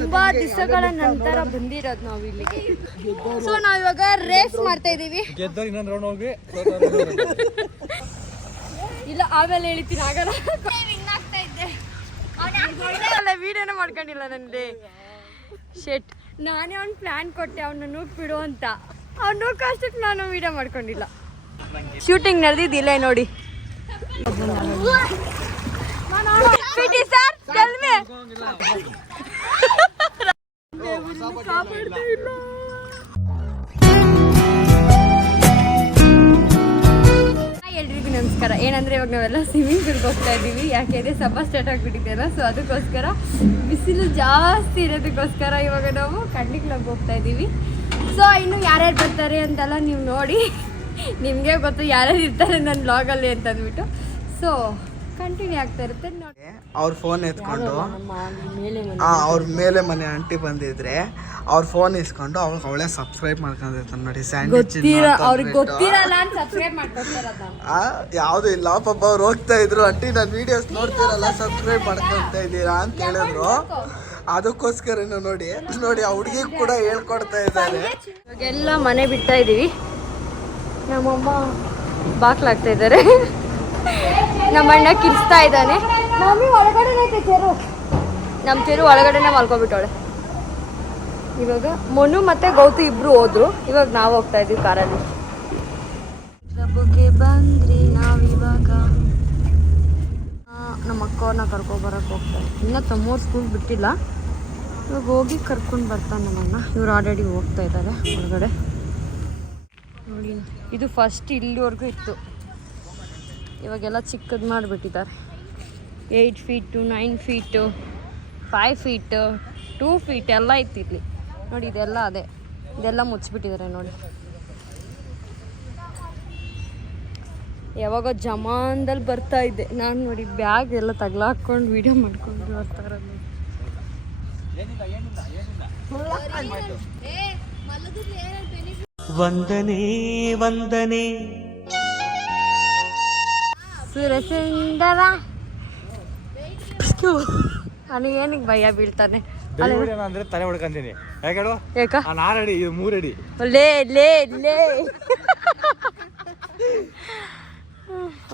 ತುಂಬಾ ದಿವಸಗಳ ನಂತರ ಬಂದಿರೋದು ನಾವು ಇಲ್ಲಿಗೆ. ಸೊ ನಾವ್ ಇವಾಗ ರೇಸ್ ಮಾಡ್ತಾ ಇದೀವಿ. ಇಲ್ಲ ಆಮೇಲೆ ಹೇಳ್ತೀನಿ, ಆಗಲ್ಲ. ವಿಡಿಯೋನ ಮಾಡ್ಕೊಂಡಿಲ್ಲ ನಂದೆ. ಶೆಟ್, ನಾನೇ ಅವ್ನು ಪ್ಲಾನ್ ಕೊಟ್ಟೆ ಅವ್ನ ನೂಕ್ ಬಿಡು ಅಂತ. ಅವ್ನು ನೂಕಷ್ಟಕ್ಕೆ ನಾನು ವಿಡಿಯೋ ಮಾಡ್ಕೊಂಡಿಲ್ಲ. ಶೂಟಿಂಗ್ ನಡೆದಿದ್ದಿಲ್ಲ ನೋಡಿ. ಎಲ್ರಿಗೂ ನಮಸ್ಕಾರ. ಏನಂದ್ರೆ ಇವಾಗ ನಾವೆಲ್ಲ ಸ್ವಿಮ್ಮಿಂಗ್ ಪೂಲ್ಗೆ ಹೋಗ್ತಾ ಇದ್ದೀವಿ. ಯಾಕೆಂದ್ರೆ ಸಬ್ಬ ಸ್ಟಾರ್ಟ್ ಆಗಿಬಿಟ್ಟಿದ್ದೆಲ್ಲ, ಸೊ ಅದಕ್ಕೋಸ್ಕರ ಬಿಸಿಲು ಜಾಸ್ತಿ ಇರೋದಕ್ಕೋಸ್ಕರ ಇವಾಗ ನಾವು ಕಣ್ಣಿಗ್ಲಾಗ ಹೋಗ್ತಾ ಇದ್ದೀವಿ. ಸೊ ಇನ್ನು ಯಾರ್ಯಾರು ಬರ್ತಾರೆ ಅಂತೆಲ್ಲ ನೀವು ನೋಡಿ, ನಿಮಗೆ ಗೊತ್ತು ಯಾರ್ಯಾರು ಇರ್ತಾರೆ ನನ್ನ ಬ್ಲಾಗಲ್ಲಿ ಅಂತ ಅಂದ್ಬಿಟ್ಟು. ಸೊ ಕಂಟಿನ್ಯೂ ಆಗ್ತಾ ಇರುತ್ತೆ ನೋಡಿ. ಅವ್ರ ಫೋನ್ ಎತ್ಕೊಂಡು ಅವ್ರ ಮೇಲೆ ಮನೆ ಆಂಟಿ ಬಂದಿದ್ರೆ ಅವ್ರ ಫೋನ್ ಇಸ್ಕೊಂಡು ಅವಳೇ ಸಬ್ಸ್ಕ್ರೈಬ್ ಮಾಡ್ಕೊಂಡಿರ್ತಾನೆ ನೋಡಿ. ಅವ್ರಿಗೆ ಗೊತ್ತಿರಲ್ಲ ಅಂತ ಸಬ್ಸ್ಕ್ರೈಬ್ ಮಾಡ್ಕೊಳ್ತಾರ. ಯಾವ್ದು ಇಲ್ಲ ಪಾಪ ಅವ್ರು ಹೋಗ್ತಾ ಇದ್ರು, ಆಂಟಿ ನನ್ನ ವಿಡಿಯೋಸ್ ನೋಡ್ತಿರಲ್ಲ ಸಬ್ಸ್ಕ್ರೈಬ್ ಮಾಡ್ಕೊಳ್ತಾ ಇದ್ದೀರಾ ಅಂತ ಹೇಳಿದ್ರು. ಅದಕ್ಕೋಸ್ಕರನು ನೋಡಿ ನೋಡಿ ಆ ಹುಡುಗಿ ಕೂಡ ಹೇಳ್ಕೊಡ್ತಾ ಇದ್ದಾರೆ. ಇವಾಗೆಲ್ಲ ಮನೆ ಬಿಡ್ತಾ ಇದೀವಿ. ನಮ್ಮಮ್ಮ ಬಾಕ್ಲಾಗ್ತಾ ಇದ್ದಾರೆ, ನಮ್ಮ ಅಣ್ಣ ಕಿರ್ಸ್ತಾ ಇದ್ದಾನೆ. ಮಮ್ಮಿ ಒಳಗಡೆ ಐತೆ ಚೆರು, ನಮ್ಮ ಚೆರು ಒಳಗಡೆನೆ ಮಲ್ಕೊಬಿಟ್ಟವಳೆ. ಇವಾಗ ಮನು ಮತ್ತೆ ಗೌತು ಇಬ್ರು ಹೋದ್ರು. ಇವಾಗ ನಾವು ಹೋಗ್ತಾ ಇದೀವಿ ಕಾರಲ್ಲಿ. ಕ್ಲಬ್ಗೆ ಬಂದ್ರಿ ನಾವಿವಾಗ. ನಮ್ಮ ಅಕ್ಕವ್ರನ್ನ ಕರ್ಕೊಬರಕ್ಕೆ ಹೋಗ್ತಾ ಇದ್ದೀವಿ. ಇನ್ನು ತಮ್ಮೂರು ಸ್ಕೂಲ್ ಬಿಟ್ಟಿಲ್ಲ, ಇವಾಗ ಹೋಗಿ ಕರ್ಕೊಂಡು ಬರ್ತಾನೆ ನಮ್ಮಣ್ಣ. ಇವ್ರು ಆಲ್ರೆಡಿ ಹೋಗ್ತಾ ಇದ್ದಾರೆ ಹೊರಗಡೆ ನೋಡಿ. ಇದು ಫಸ್ಟ್ ಇಲ್ಲಿವರೆಗೂ ಇತ್ತು, ಇವಾಗೆಲ್ಲ ಚಿಕ್ಕದು ಮಾಡಿಬಿಟ್ಟಿದ್ದಾರೆ. 8 ಫೀಟು 9 ಫೀಟು 5 ಫೀಟು 2 ಫೀಟ್ ಎಲ್ಲ ಇತ್ತು ಇಲ್ಲಿ ನೋಡಿ. ಇದೆಲ್ಲ ಅದೇ, ಇದೆಲ್ಲ ಮುಚ್ಚಿಬಿಟ್ಟಿದ್ದಾರೆ ನೋಡಿ. ಯಾವಾಗ ಜಮಾನ್ದಲ್ಲಿ ಬರ್ತಾ ಇದ್ದೆ ನಾನು ನೋಡಿ. ಬ್ಯಾಗ್ ಎಲ್ಲ ತಗ್ಲಾಕೊಂಡು ವಿಡಿಯೋ ಮಾಡ್ಕೊಂಡು ಬರ್ತಾ ಇರೋದು. ವಂದನೆ ವಂದನೆ ಸುರಸುಂದರ. ನಾನು ಏನಕ್ಕೆ ಭಯ ಬೀಳ್ತಾನೆ ಅಂದ್ರೆ ತಲೆ ಹೊಡ್ಕೊಂತೀನಿ. ಯಾಕ ನಾರಡಿ ಇದು 3 ಅಡಿ. ಲೇ ಲೇ ಲೇ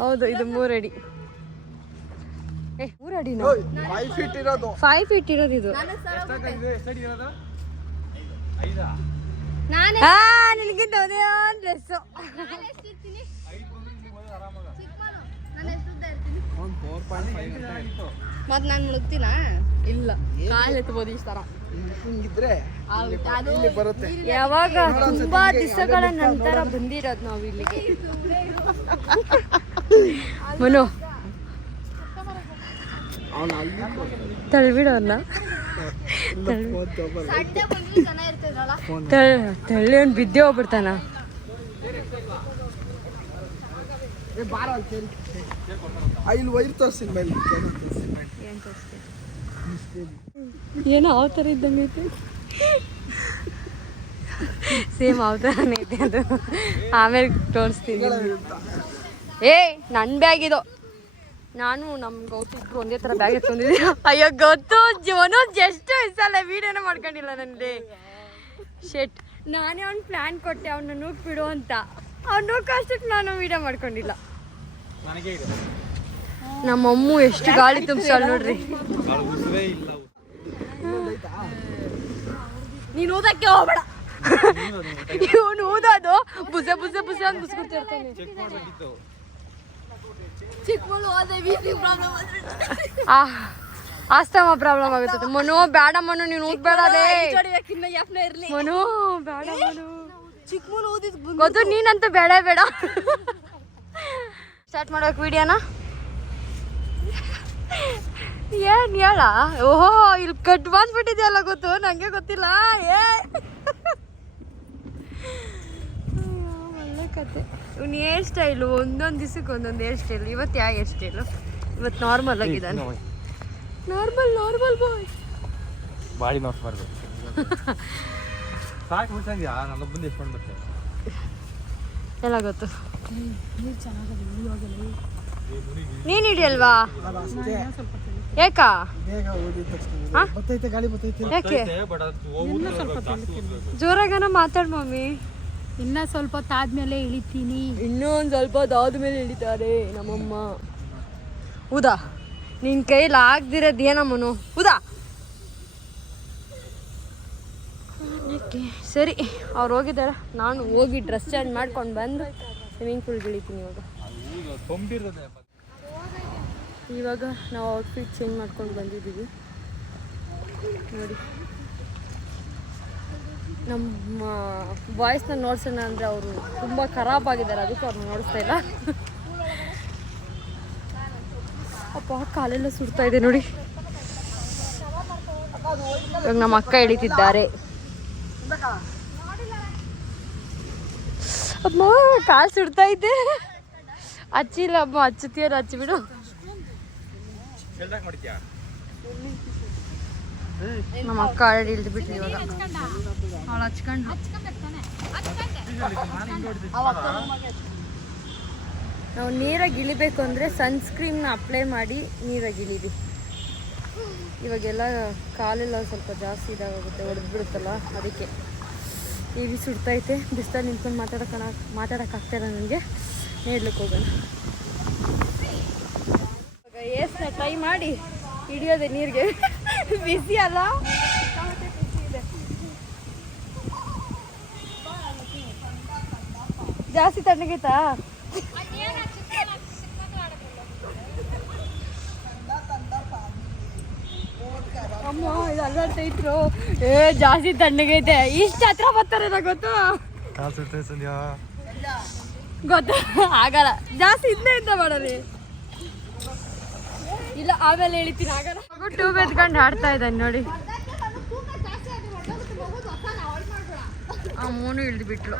ಹೌದು, ಇದು 3 ಅಡಿ. 3 ಅಡಿ 5 ಫೀಟ್ ಇರೋದು. 5 ಫೀಟ್ ಇರೋದು ಇದು. ನಿನಗಿಂತ ಅದೇ ಡ್ರೆಸ್. ಮತ್ ನಾನು ಮುಳುಗ್ತೀನ? ಇಲ್ಲ, ಕಾಲು ಎತ್ಬೋದು ಇಷ್ಟ ತರ. ಯಾವಾಗ ತುಂಬಾ ದಿವಸಗಳ ನಂತರ ಬಂದಿರೋದು ನಾವು ಇಲ್ಲಿಗೆ. ಮನು ತಳ್ಬಿಡೋರ್ನ ತಳ್ಳಿ ಒಂದು ಬಿದ್ದೆ ಹೋಗ್ಬಿಡ್ತಾನ. ಏನೋ ಅವತಾರ ಇದ್ದಂಗೆ ಐತೆ. ಸೇಮ್ ಅವತಾರನೇ ಐತೆ ಅದು. ಆಮೇಲೆ ತೋರಿಸ್ತೀನಿ. ನನ್ನ ಬ್ಯಾಗ್ ಇದು. ನಾನು ನಮ್ಮ ಗೌತು ಇಬ್ರು ಒಂದೇ ಥರ ಬ್ಯಾಗ್ ಎತ್ಕೊಂಡಿದ್ದೀನಿ. ಅಯ್ಯೋ ಗೊತ್ತು, ಜೀವನ ಜಸ್ಟ್ ಸಲ ವೀಡಿಯೋನ ಮಾಡ್ಕೊಂಡಿಲ್ಲ ನನಗೆ. ಶೆಟ್, ನಾನೇ ಅವ್ನು ಪ್ಲಾನ್ ಕೊಟ್ಟೆ ಅವ್ನ ನೂಕ್ ಬಿಡು ಅಂತ. ಅವ್ನು ನೂಕಷ್ಟಕ್ಕೆ ನಾನು ವೀಡಿಯೋ ಮಾಡ್ಕೊಂಡಿಲ್ಲ. ನಮ್ಮಮ್ಮು ಎಷ್ಟು ಗಾಳಿ ತುಂಬಿಸಲ್ ನೋಡ್ರಿ. ನೀನು ಊದಕ್ಕೆ ಹೋಗ್ಬೇಡ. ಇವನು ಊದೋದು ಬುಸೆ ಬುಸೆ ಬುಸೆ ಅಂತ ಬುಸ್ಕೊತಿರ್ತಾನೆ. ಆಸ್ತಮ ಪ್ರಾಬ್ಲಮ್ ಆಗುತ್ತೆ. ಮನು ಬೇಡ, ಮನು ನೀನು ಊದ್ಬೇಡ. ಮನು ಬೇಡ, ಮನು ಗೊತ್ತು ನೀನಂತ ಬೇಡ ಬೇಡ. ಸ್ಟಾರ್ಟ್ ಮಾಡ್ಬೇಕು ವಿಡಿಯೋನ. ಏನ್ ಹೇಳ? ಓಹೋ, ಇಲ್ಲಿ ಕಟ್ ಬಂದ್ಬಿಟ್ಟಿದೆಯಲ್ಲ, ಗೊತ್ತು ನಂಗೆ ಗೊತ್ತಿಲ್ಲ. ಒಳ್ಳೆ ಕತೆ. ಇವ್ನು ಹೇರ್ ಸ್ಟೈಲು ಒಂದೊಂದು ದಿವಸಕ್ಕೆ ಒಂದೊಂದು ಹೇರ್ ಸ್ಟೈಲ್. ಇವತ್ತು ಯಾವ ಹೇರ್ ಸ್ಟೈಲು? ಇವತ್ತು ನಾರ್ಮಲ್ ಆಗಿದ್ದಾನೆ. ನಾರ್ಮಲ್ ನಾರ್ಮಲ್ ಬಾಯ್. ಬಾಡಿ ನೋಡ್ಬಾರ್ದು. ಸಾಕು ಮುಗಿಸಂಗ್ಯಾ, ನಾನು ಬಂದು ಎತ್ಕೊಂಡು ಬರ್ತೇನೆ. ಎಲ್ಲ ಗೊತ್ತು. ನೀನು ಹಿಡಿಯಲ್ವಾ? ಯಾಕಾ? ಯಾಕೆ ಜೋರಾಗನ ಮಾತಾಡ್ ಮಮ್ಮಿ. ಇನ್ನ ಸ್ವಲ್ಪ ಹೊತ್ತಾದ್ಮೇಲೆ ಇಳಿತೀನಿ. ಇನ್ನೂ ಒಂದು ಸ್ವಲ್ಪ ಹೊತ್ತಾದ್ಮೇಲೆ ಇಳಿತಾರೆ ನಮ್ಮಮ್ಮ. ಹೌದಾ? ನಿನ್ನ ಕೈಲಿ ಆಗ್ದಿರೋದು ಏನಮ್ಮನು? ಹೌದಾ? ಸರಿ, ಅವ್ರು ಹೋಗಿದ್ದಾರೆ. ನಾನು ಹೋಗಿ ಡ್ರೆಸ್ ಚೇಂಜ್ ಮಾಡ್ಕೊಂಡು ಬಂದು ಸ್ವಿಮ್ಮಿಂಗ್ ಪೂಲ್ಗೆ ಇಳಿತೀನಿ ಇವಾಗ ನಾವು ಔಟ್ಫಿಟ್ ಚೇಂಜ್ ಮಾಡ್ಕೊಂಡು ಬಂದಿದ್ದೀವಿ ನೋಡಿ. ನಮ್ಮ ಬಾಯ್ಸ್ನ ನೋಡ್ಸೋಣ ಅಂದರೆ ಅವರು ತುಂಬ ಖರಾಬ್ ಆಗಿದ್ದಾರೆ, ಅದಕ್ಕೆ ಅವ್ರನ್ನ ನೋಡಿಸ್ತಾ ಇಲ್ಲ. ಅಪ್ಪ ಕಾಲೆಲ್ಲ ಸುಡ್ತಾ ಇದೆ ನೋಡಿ. ಇವಾಗ ನಮ್ಮ ಅಕ್ಕ ಇಳಿತಿದ್ದಾರೆ. ಅಮ್ಮ ಕಾಲು ಸುಡ್ತಾ ಇದ್ದೆ. ಹಚ್ಚಿಲ್ಲ ಅಮ್ಮ, ಹಚ್ಚುತ್ತೀರ ಹಚ್ಚಿಬಿಡು. ನಮ್ಮ ಅಕ್ಕ ಆಲ್ರೆಡಿ ಇಳಿದು ಬಿಟ್ಟು ಇವಾಗ ಅವಳು ಹಚ್ಕೊಂಡು ನಾವು ನೀರಾಗಿ ಇಳಿಬೇಕು ಅಂದರೆ ಸನ್ಸ್ಕ್ರೀನ್ನ ಅಪ್ಲೈ ಮಾಡಿ ನೀರಾಗಿ ಇಳಿದಿ. ಇವಾಗೆಲ್ಲ ಕಾಲೆಲ್ಲ ಸ್ವಲ್ಪ ಜಾಸ್ತಿ ಇದಾಗುತ್ತೆ, ಹೊಡೆದು ಬಿಡುತ್ತಲ್ಲ, ಅದಕ್ಕೆ ಟಿವಿ ಸುಡ್ತೈತೆ. ಬಿಸಿಲಲ್ಲಿ ನಿಂತ್ಕೊಂಡು ಮಾತಾಡೋಕ್ಕಾಗ್ತಾಯಿಲ್ಲ ನನಗೆ. ನೀಡ್ಲಿಕ್ಕೆ ಹೋಗೋಣ. ಇವಾಗ ಏಸ್ನ ಟ್ರೈ ಮಾಡಿ ಹಿಡಿಯೋದೆ ನೀರಿಗೆ. ಬಿಸಿ ಅಲ್ಲ, ಬಿಸಿ ಇದೆ. ಜಾಸ್ತಿ ತಣ್ಣಗೈತಾ? ಅಮ್ಮ ಇದು ಅಲ್ಲಾಡ್ತೈತ್ರು. ಜಾಸ್ತಿ ತಣ್ಣಗೈತೆ. ಇಷ್ಟ ಹತ್ರ ಬರ್ತಾರೆ ಗೊತ್ತು ಗೊತ್ತು ಆಗಲ್ಲ. ಜಾಸ್ತಿ ಇದ್ದ ಮಾಡೋರಿ ಇಲ್ಲ, ಆಮೇಲೆ ಹೇಳ್ತೀನಿ ಆಗಲ್ಲ. ಟ್ಯೂಬ್ ಎತ್ಕೊಂಡು ಆಡ್ತಾ ಇದ್ದಾನೆ ನೋಡಿ. ಅಮ್ಮನು ಇಳ್ದು ಬಿಟ್ಲು.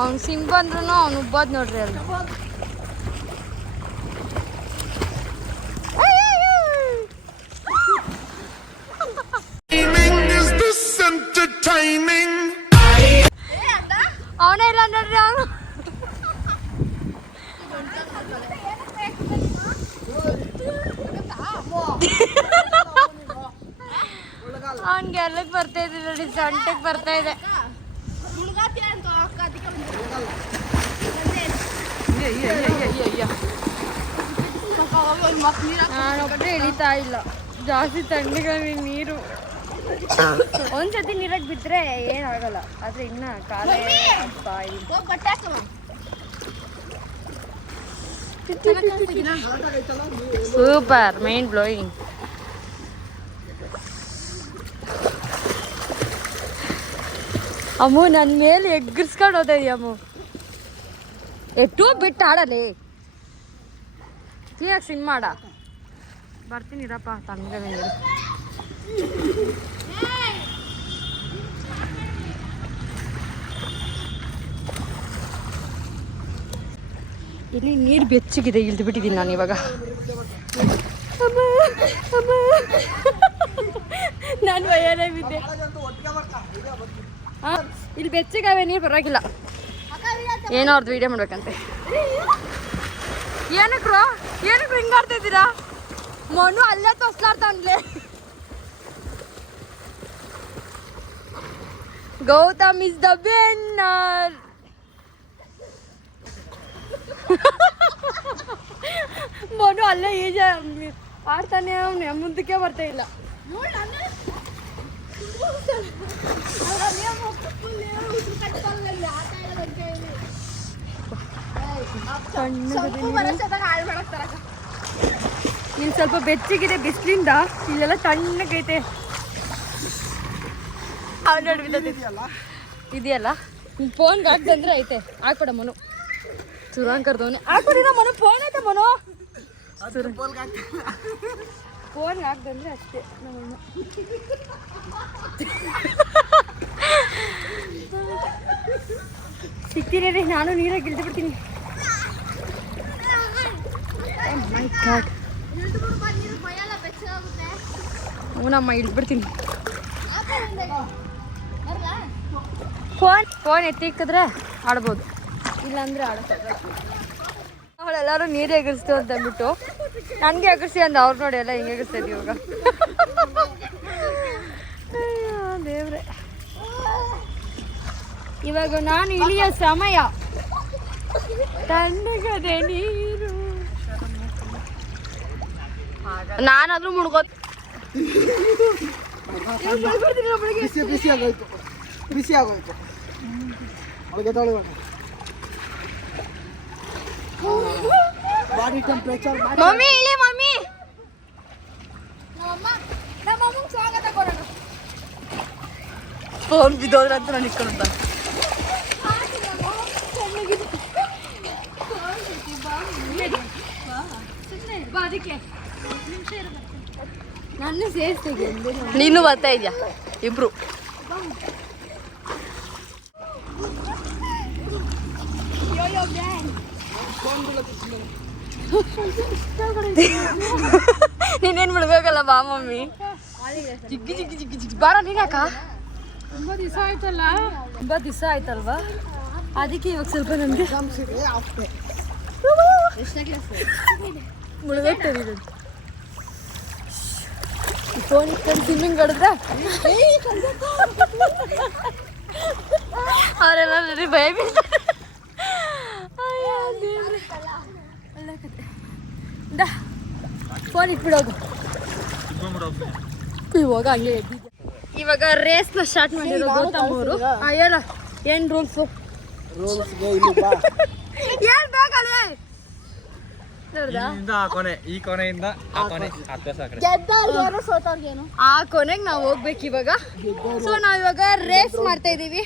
ಅವ್ನು ಸಿಂಗ್ ಬಂದ್ರು ಅವ್ನು ಉಬ್ಬೋದ್ ನೋಡ್ರಿ ಅಲ್ಲಿ. ಅವನೇ ಇಲ್ಲ ನೋಡ್ರಿ ಅವನು. ಅವನ್ಗೆ ಎಲ್ಲಕ್ಕೆ ಬರ್ತಾ ಇದೆ ನೋಡಿ, ಸೊಂಟಕ್ಕೆ ಬರ್ತಾ ಇದೆ. ನಾನೊಬ್ಬರೇ ಇಳಿತಾ ಇಲ್ಲ, ಜಾಸ್ತಿ ತಣ್ಣಗಾಗಿ ನೀರು. ಒಂದ್ಸತಿ ನೀರಾಗ ಬಿದ್ದರೆ ಏನಾಗಲ್ಲ, ಆದರೆ ಇನ್ನ ಕಾಲೇ ಆಗ್ತಾ ಸೂಪರ್ ಮೈಂಡ್ ಬ್ಲೋಯಿಂಗ್. ಅಮ್ಮು ನನ್ನ ಮೇಲೆ ಎಗ್ಗಿಸ್ಕೊಂಡು ಹೋಗ್ತಾ ಇದೀಯ ಅಮ್ಮು. ಎಷ್ಟೋ ಬಿಟ್ಟು ಆಡಲಿ, ಕ್ಲೀನಾಗಿ ಸಿಂಗ್ ಮಾಡ. ಬರ್ತೀನಿ ಇರಪ್ಪ, ತಣ್ಣಗೆ ನೀರು. ಇಲ್ಲಿ ನೀರು ಬೆಚ್ಚಗಿದೆ, ಇಳಿದು ಬಿಟ್ಟಿದ್ದೀನಿ ನಾನು ಇವಾಗ. ನಾನು ವಯರೇ ಬಿದ್ದೆ. ಇಲ್ಲಿ ಬೆಚ್ಚಗಾವೆ ನೀರು, ಪರವಾಗಿಲ್ಲ. ಏನೋ ಅವ್ರದ್ದು ವೀಡಿಯೋ ಮಾಡ್ಬೇಕಂತೆ. ಏನಕ್ರು ಹಿಂಗೆ ಆಡ್ತಾ ಇದ್ದೀರಾ? ಮನು ಅಲ್ಲೇ ತೋರ್ಸ್ಲಾಡ್ತಾನ್ಲೆ. Gautam is the winner. Manu ಅಲ್ಲೇ ಈಜ ಆಡ್ತಾನೆ, ಅವನು ಮುಂದಕ್ಕೆ ಬರ್ತಾ ಇಲ್ಲ. ಇಲ್ಲಿ ಸ್ವಲ್ಪ ಬೆಚ್ಚಗಿದೆ ಬಿಸಿಲಿಂದ, ಇಲ್ಲೆಲ್ಲ ತಣ್ಣಗೈತೆ. ಇದೆಯಲ್ಲ ಫೋನ್ಗೆ ಹಾಕ್ದಂದ್ರೆ ಐತೆ. ಹಾಕ್ಕೊಡ ಮನು, ಸುರಾಂಕರ್ದವನೇ ಹಾಕ್ಕೊಡಿನ ಮನು. ಫೋನ್ ಐತೆ ಮನು, ಫೋನ್ಗೆ ಹಾಕ್ದಂದ್ರೆ ಅಷ್ಟೇ ನಮ್ಮನ್ನು. ಸಿಗ್ತೀನಿ ರೀ, ನಾನು ನೀರಾಗಿ ಇಳಿದು ಬಿಡ್ತೀನಿ. ಹ್ಞೂನಮ್ಮ, ಇಳಿದ್ಬಿಡ್ತೀನಿ. ಫೋನ್ ಎತ್ತಿಕ್ಕಿದ್ರೆ ಆಡ್ಬೋದು. ಇಲ್ಲಾಂದ್ರೆ ಆಡೋಕ್ಕಾಗಲ್ಲ. ಅವಳೆಲ್ಲರೂ ನೀರು ಎಗರಿಸ್ತು ಅಂತ ಅಂದ್ಬಿಟ್ಟು ನನಗೆ ಎಗರಿಸಿ ಅಂದ. ಅವ್ರು ನೋಡಿ ಎಲ್ಲ ಹಿಂಗೆ ಎಗರಿಸ್ತಾ ಇದ್ದೀವಿ ಇವಾಗ. ದೇವ್ರೆ, ಇವಾಗ ನಾನು ಇಳಿಯೋ ಸಮಯ. ತಣ್ಣಗದೆ ನೀರು, ನಾನಾದ್ರೂ ಮುಳುಗೋದು. ಬಿಸಿ ಆಗೋಯ್ತು, ಬಿಸಿ ಆಗೋಯ್ತು. ಬಾಡಿ ಟೆಂಪರೇಚರ್ ಮಮ್ಮಿ ಇಳಿ ಮಮ್ಮಿ. ಫೋನ್ ಬಿದ್ದೋದ್ರೆ ಅಂತ ನಾನು ಇಟ್ಕೊಂಡ. ನಾನು ಸೇರಿಸ್ತೀನಿ. ನೀನು ಬರ್ತಾ ಇದೆಯಾ? ಇಬ್ರು ನೀನೇನು ಮುಳುಗೋಗಲ್ಲ ಬಾ ಮಮ್ಮಿ. ಜಿಗ್ಗಿ ಜಿಗ್ಗಿ ಜಿಗ್ಗಿ ಜಿಗ್ಗಿ ಬಾರ ನೀನಾಕ. ತುಂಬ ದಿವಸ ಆಯ್ತಲ್ಲ. ತುಂಬ ದಿವಸ ಆಯ್ತಲ್ವಾ, ಅದಕ್ಕೆ ಇವಾಗ ಸ್ವಲ್ಪ ನಮಗೆ ಮುಳುಗೋಗ್ತದೆ. ಫೋನ್ ಇಟ್ಕೊಂಡು ಸ್ವಿಮ್ಮಿಂಗ್ ಹೊಡೆದ್ರೆ ಅವರೆಲ್ಲ ನನಗೆ ಭಯ ಬೀಳ್ತಾರೆ. ಫೋನ್ ಇಟ್ಬಿಡೋದು. ಇವಾಗ ಹಂಗೆ ಎದ್ದಿದ್ದೆ. ಇವಾಗ ರೇಸ್ನ ಸ್ಟಾರ್ಟ್ ಮಾಡಿರೋ ಗೌತಮ್ ಅವರು. ಹೇಳ ಏನು ರೂಲ್ಸು? ಏನ್ ಬೇಕಲ್ಲ? ಆ ಕೊನೆಗೆ ನಾವು ಹೋಗ್ಬೇಕು ಇವಾಗ. ಸೊ ನಾವಿವಾಗ ರೇಸ್ ಮಾಡ್ತಾ ಇದೀವಿ.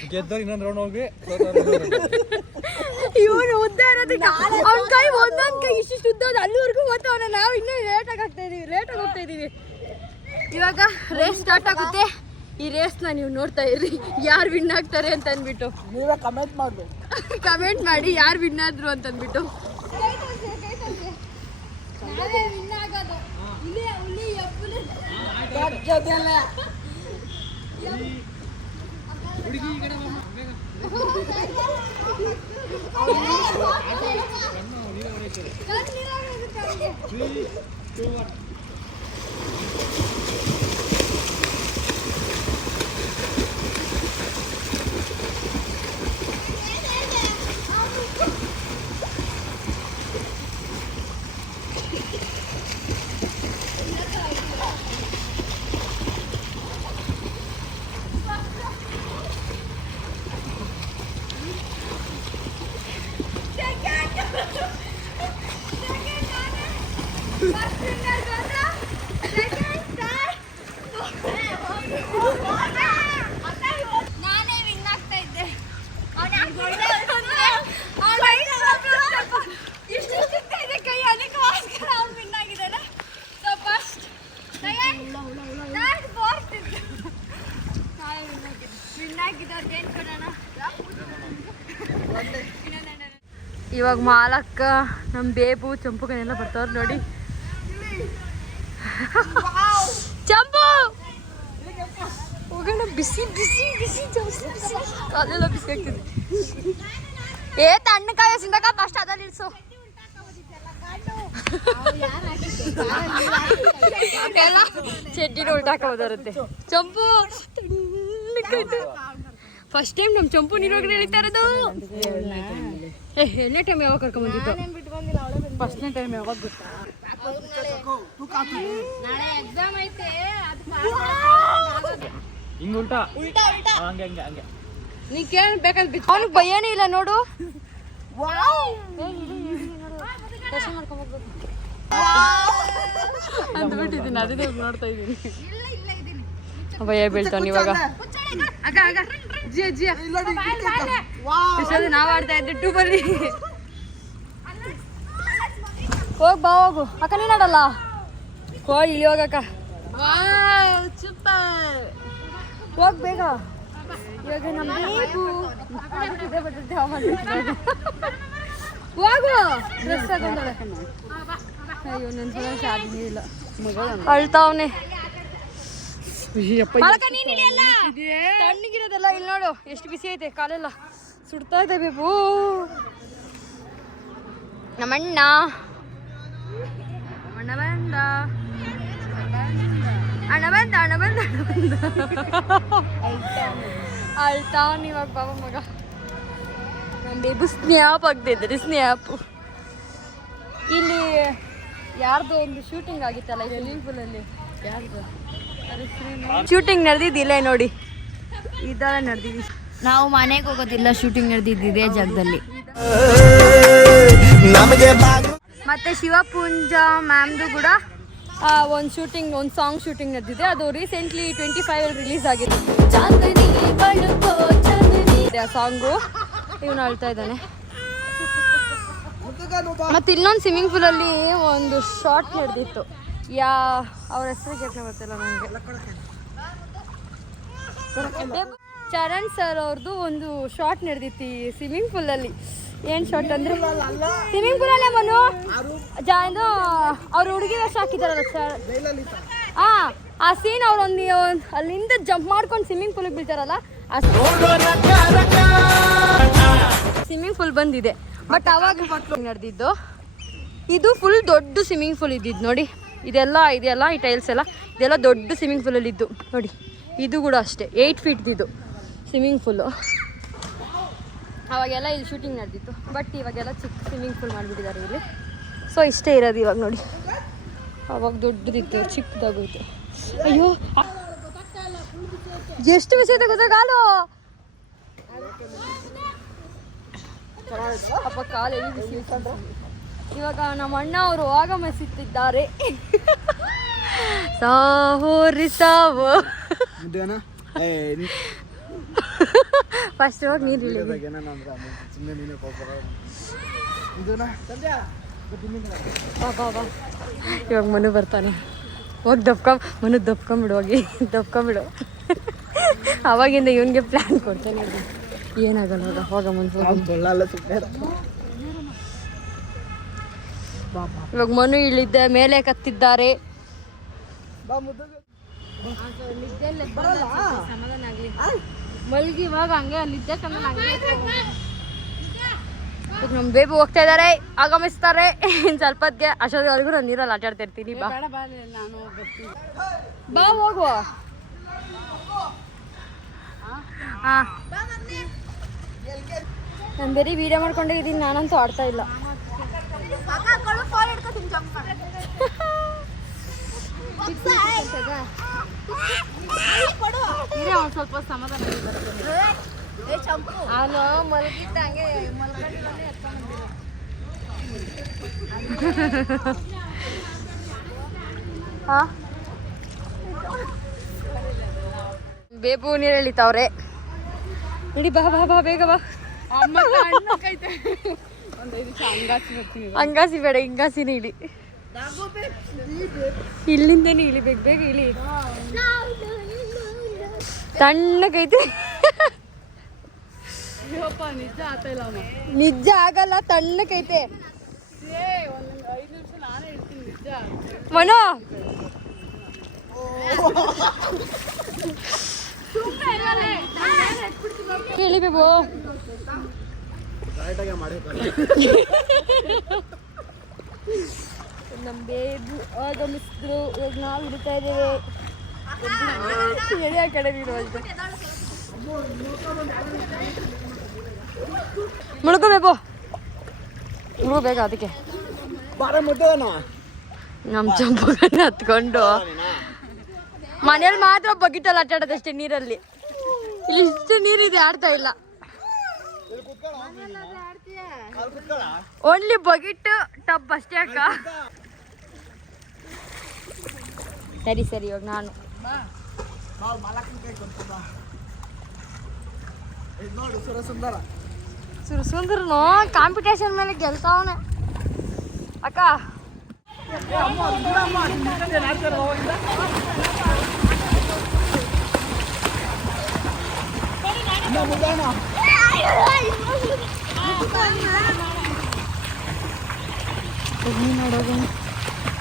ಇವನು ಉದ್ದ ಇರೋದಕ್ಕೆ ಅವ್ನ ಕೈ ಒಂದೊಂದ್ ಕೈ ಇಷ್ಟಿಷ್ಟು ಉದ್ದ ಅಲ್ಲಿವರೆಗೂ ಓದ್ತವನೆ. ನಾವು ಇನ್ನೂ ಲೇಟಾಗಿ ಹೋಗ್ತಾ ಇದೀವಿ. ಇವಾಗ ರೇಸ್ ಸ್ಟಾರ್ಟ್ ಆಗುತ್ತೆ. ಈ ರೇಸ್ನ ನೀವು ನೋಡ್ತಾ ಇರ್ರಿ, ಯಾರು ವಿನ್ ಆಗ್ತಾರೆ ಅಂತ ಅಂದ್ಬಿಟ್ಟು. ನೀವೇ ಕಮೆಂಟ್ ಮಾಡಿ ಯಾರು ವಿನ್ ಆದ್ರು ಅಂತ ಅಂದ್ಬಿಟ್ಟು. ನಾನೇ ವಿನ್ ಆಗ್ತಾ ಇದ್ದೆ. ಕೈ ಅದಕ್ಕೋಸ್ಕರ ಅವ್ನು ವಿನ್ ಆಗಿದ್ದಾನೆ. ಸೊ ಫಸ್ಟ್ ವಿನ್ ಆಗಿದ್ದವ್ರಿಗೆ ಏನು ಕೊಡೋಣ? ಇವಾಗ ಮಾಲಕ್ಕ ನಮ್ಮ ಬೇಬು ಚಂಪುಗನೆಲ್ಲ ಬರ್ತಾವ್ರು ನೋಡಿ. ಚಂಪು ಹೋಗೋಣ. ಬಿಸಿ ಬಿಸಿ ಬಿಸಿ ಜಾಸ್ತಿ ಬಿಸಿ, ಕಾಲೆಲ್ಲ ಬಿಸಿ ಆಗ್ತದೆ. ತಣ್ಣಕಾಯ ಸಿಂದಕ ಫಸ್ಟ್ ಅದಲ್ಲಿ ಇಳಿಸು. ಎಲ್ಲ ಚಡ್ಡಿನ ಉಲ್ಟಾಕೋದಿರುತ್ತೆ. ಚಂಪು ಫಸ್ಟ್ ಟೈಮ್ ನಮ್ಮ ಚಂಪು ನೀರೊಳಗಡೆ ಇಳಿತಾ ಇರೋದು. ಎಣ್ಣೆ ಟೈಮ್ ಯಾವಾಗ ಕರ್ಕೊಂಡ್ಬಂದಿದ್ದು? ಫಸ್ಟ್ನೇ ಟೈಮ್ ಯಾವಾಗ ಗೊತ್ತಾ? ನಾಳೆ ಎಕ್ಸಾಮ್ ಐತೆ. ನೀ ಕೇಳಬೇಕಾದ್ ಬಿತ್ತು. ಅವ್ನಿಗೆ ಭಯನೇ ಇಲ್ಲ ನೋಡು. ಅಂದ್ಬಿಟ್ಟಿದ್ದೀನಿ, ಅದನ್ನೇ ನೋಡ್ತಾ ಇದ್ದೀನಿ. ಭಯ ಬೀಳ್ತಾವ ಇವಾಗ. ನಾವು ಆಡ್ತಾ ಇದ್ದೆ ಟ್ಯೂಬಲ್ಲಿ. ಹೋಗ್ ಬಾ ಹೋಗು ಅಕ್ಕ. ನೀನ್ ಆಡಲ್ಲ? ಹೋಗಿ ಇಲ್ಲಿ ಹೋಗಕ್ಕ. ಹೋಗ್ ಬೇಗ. ಇವಾಗ ನಮ್ಮ ಹೋಗು. ಡ್ರೆಸ್ ತಗೊಂಡಳೆ. ಅಯ್ಯೋ ನನ್ನ ಸಲ ಶಾದಿ ಇಲ್ಲ. ಅಳ್ತಾವನೆ. ತಣ್ಣಗಿರೋದಲ್ಲ ಇಲ್ಲಿ ನೋಡು ಎಷ್ಟು ಬಿಸಿ ಐತೆ ಕಾಲೆಲ್ಲ. ಸುಡ್ತಾ ಇದೆ ಬೇಬು. ನಮ್ಮಣ್ಣ ಅಣ್ಣ ಬಂದ, ಅಣ್ಣ ಬಂದ, ಅಣ್ಣ ಬಂದ, ಅಳ್ತಾನ್ ಇವಾಗ ಬಾಬಾ ಮಗ. ನನ್ನ ಬೇಬು ಸ್ನ್ಯಾಪ್ ಆಗ್ತಿದ್ದಾರೆ, ಸ್ನ್ಯಾಪು. ಇಲ್ಲಿ ಯಾರ್ದು ಒಂದು ಶೂಟಿಂಗ್ ಆಗಿತ್ತಲ್ಲ ಸ್ವಿಮ್ಮಿಂಗ್ ಪೂಲಲ್ಲಿ, ಯಾರ್ದು ಶೂಟಿಂಗ್ ನಡೆದಿದ್ದಿಲ್ಲ ನೋಡಿ, ಇದೆಲ್ಲ ನಡೆದಿದ್ವಿ. ನಾವು ಮನೆಗೆ ಹೋಗೋದಿಲ್ಲ, ಶೂಟಿಂಗ್ ನಡೆದಿದ್ದಿದೆ ಜಾಗದಲ್ಲಿ. ಮತ್ತೆ ಶಿವಪುಂಜ ಮ್ಯಾಮ್ದು ಕೂಡ ಒಂದು ಶೂಟಿಂಗ್, ಒಂದು ಸಾಂಗ್ ಶೂಟಿಂಗ್ ನಡೆದಿದೆ. ಅದು ರೀಸೆಂಟ್ಲಿ 25 ರಿಲೀಸ್ ಆಗಿದೆ ಆ ಸಾಂಗು. ಇವನು ಅಳ್ತಾ ಇದ್ದಾನೆ. ಮತ್ತೆ ಇನ್ನೊಂದು ಸ್ವಿಮ್ಮಿಂಗ್ ಪೂಲಲ್ಲಿ ಒಂದು ಶಾರ್ಟ್ ನಡೆದಿತ್ತು. ಅವ್ರ ಹೆಸರು ಕೇಳ್ಕೊಂಡು ಬರ್ತಿಲ್ಲ ನನಗೆ. ಚರಣ್ ಸರ್ ಅವ್ರದ್ದು ಒಂದು ಶಾರ್ಟ್ ನಡೆದಿತ್ತು ಈ ಸ್ವಿಮ್ಮಿಂಗ್ ಪೂಲಲ್ಲಿ. ಏನು ಶಾರ್ಟ್ ಅಂದರೆ ಸ್ವಿಮ್ಮಿಂಗ್ ಪೂಲಲ್ಲೇ ಮನು ಇದು ಅವ್ರ ಹುಡುಗಿ ವೇಷ ಹಾಕಿದಾರಲ್ಲ ಸರ್. ಹಾಂ, ಆ ಸೀನ್ ಅವ್ರು ಅಲ್ಲಿಂದ ಜಂಪ್ ಮಾಡ್ಕೊಂಡು ಸ್ವಿಮ್ಮಿಂಗ್ ಪೂಲಿಗೆ ಬೀಳ್ತಾರಲ್ಲ, ಆ ಸ್ವಿಮ್ಮಿಂಗ್ ಪೂಲ್ ಬಂದಿದೆ. ಬಟ್ ಅವಾಗ ನಡೆದಿದ್ದು ಇದು ಫುಲ್ ದೊಡ್ಡ ಸ್ವಿಮ್ಮಿಂಗ್ ಪೂಲ್ ಇದ್ದಿದ್ದು ನೋಡಿ. ಇದೆಲ್ಲ ಈ ಟೈಲ್ಸ್ ಎಲ್ಲ ಇದೆಲ್ಲ ದೊಡ್ಡ ಸ್ವಿಮ್ಮಿಂಗ್ ಪೂಲಲ್ಲಿ ಇದ್ದು ನೋಡಿ. ಇದು ಕೂಡ ಅಷ್ಟೇ 8 ಫೀಟ್ದಿದ್ದು ಸ್ವಿಮ್ಮಿಂಗ್ ಪೂಲು. ಅವಾಗೆಲ್ಲ ಇಲ್ಲಿ ಶೂಟಿಂಗ್ ನಡೆದಿತ್ತು. ಬಟ್ ಇವಾಗೆಲ್ಲ ಚಿಕ್ಕ ಸ್ವಿಮ್ಮಿಂಗ್ ಪೂಲ್ ಮಾಡಿಬಿಟ್ಟಿದ್ದಾರೆ ಇಲ್ಲಿ. ಸೊ ಇಷ್ಟೇ ಇರೋದು ಇವಾಗ ನೋಡಿ. ಅವಾಗ ದೊಡ್ಡದಿತ್ತು, ಚಿಕ್ಕದಾಗೋಯ್ತು. ಅಯ್ಯೋ ಎಷ್ಟು ಬಿಸೈತೆ ಗೊತ್ತಾ ಕಾಲು. ಅಪ್ಪ ಕಾಲು ಎಲ್ಲಿ ಬಿಸಿ. ಇವಾಗ ನಮ್ಮ ಅಣ್ಣ ಅವರು ಆಗಮಿಸುತ್ತಿದ್ದಾರೆ. ಸಾಹೋರಿ ಸಾವು. ಫಸ್ಟ್ ಹೋಗಿ ನೀರು ಇವಾಗ ಮನು ಬರ್ತಾನೆ. ಹೋಗಿ ಮನು ದಪ್ಕೊಂಬಿಡು, ಹೋಗಿ ದಪ್ಕೊಂಬಿಡು. ಅವಾಗಿಂದ ಇವನಿಗೆ ಪ್ಲ್ಯಾನ್ ಕೊಡ್ತಾನೆ. ಏನಾಗಲ್ಲ, ಹೋಗ ಮುಂದೆ. ಇವಾಗ ಮನು ಇಳಿದ್ದೆ ಮೇಲೆ ಕತ್ತಿದ್ದಾರೆ. ಸಮಾಧಾನ ಆಗ್ಲಿ ಮಲ್ಗಿ ಇವಾಗ ಹಂಗೆ ಅಲ್ಲಿದ್ದೆ ನಮ್ಮ ಬೇಬು ಹೋಗ್ತಾ ಇದ್ದಾರೆ, ಆಗಮಿಸ್ತಾರೆ ಇನ್ನು ಸ್ವಲ್ಪ ಹೊತ್ತಿಗೆ. ಅಷ್ಟೊತ್ತಿವರೆಗೂ ನಾನು ನೀರಲ್ಲಿ ಆಟ ಆಡ್ತಾ ಇರ್ತೀನಿ. ಬಾ ಹೋಗುವ. ಹಾಂ, ನಾನು ಬೇರೆ ವಿಡಿಯೋ ಮಾಡ್ಕೊಂಡೇ ಇದ್ದೀನಿ, ನಾನಂತೂ ಆಡ್ತಾ ಇಲ್ಲ. ಒಂದು ಸ್ವಲ್ಪ ಸಮಾಧಾನ ಅವನು ಮಲಗಿದ್ದಂಗೆ ಬೇಬು ನೀರು ಎಳಿತಾವ್ರೆ ನೋಡಿ. ಬಾ ಬಾ ಬಾ ಬೇಗ ಬಾ. ಹಂಗಾಸಿ ಬೇಡ, ಹಿಂಗಾಸಿನೇ ಇಳಿ. ಇಲ್ಲಿಂದನೇ ಇಳಿಬೇಕು, ಬೇಗ ಇಳಿ. ತಣ್ಣಗೈತೆ. ನಿಜ ಆಗಲ್ಲ, ತಣ್ಣಗೈತೆ. ಮನೋ ಇಳಿಬೇಕು. ನಮ್ಮ ಬೇಬು ಆಗಮಿಸಿದ್ರು. ಇವಾಗ ನಾವು ಇಡ್ತಾ ಇದ್ದೇವೆ. ಎಳೆ ಕಡೆ ನೀಡುವಂತೆ ಮುಳುಕೋಬೇಕು, ಮುಳುಗಬೇಕು. ಅದಕ್ಕೆ ನಮ್ಮ ಚಂಪಗನ್ನ ಹತ್ಕೊಂಡು ಮನೇಲಿ ಮಾತ್ರ ಬಕೆಟಲ್ಲಿ ಆಟ ಆಡೋದಷ್ಟೇ ನೀರಲ್ಲಿ. ಇಲ್ಲಿ ಇಷ್ಟು ನೀರಿದೆ, ಆಡ್ತಾ ಇಲ್ಲ. ಓನ್ಲಿ ಬಕೆಟ್ ಟಬ್ ಅಷ್ಟೇ ಅಕ್ಕ. ಸರಿ ಸರಿ, ಇವಾಗ ನಾನು ಸುರಸುಂದರನು ಕಾಂಪಿಟೇಷನ್ ಮೇಲೆ ಗೆಲ್ತಾವನೆ ಅಕ್ಕ.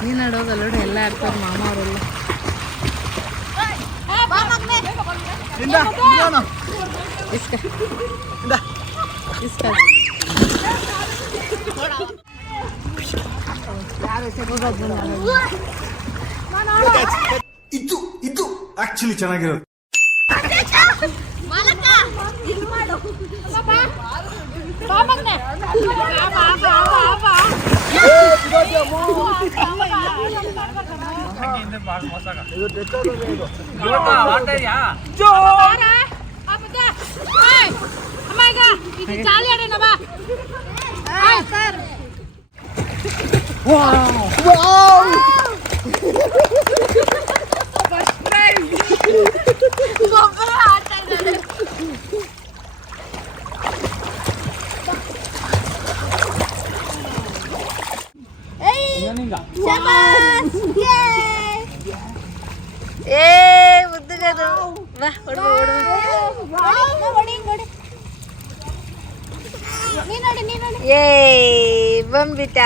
ನೀನು ಆಡೋಗಲ್ಲ ನೋಡಿ, ಎಲ್ಲ ಆಡ್ತಾರೆ ಮಾಮ ಅವರೆಲ್ಲ. इसका ಇದು ಆಕ್ಚುಲಿ ಚೆನ್ನಾಗಿರೋದು. ಮುದ್ದಗದು ಬಾ ಏ ಬಂದ್ಬಿಟ್ಟ.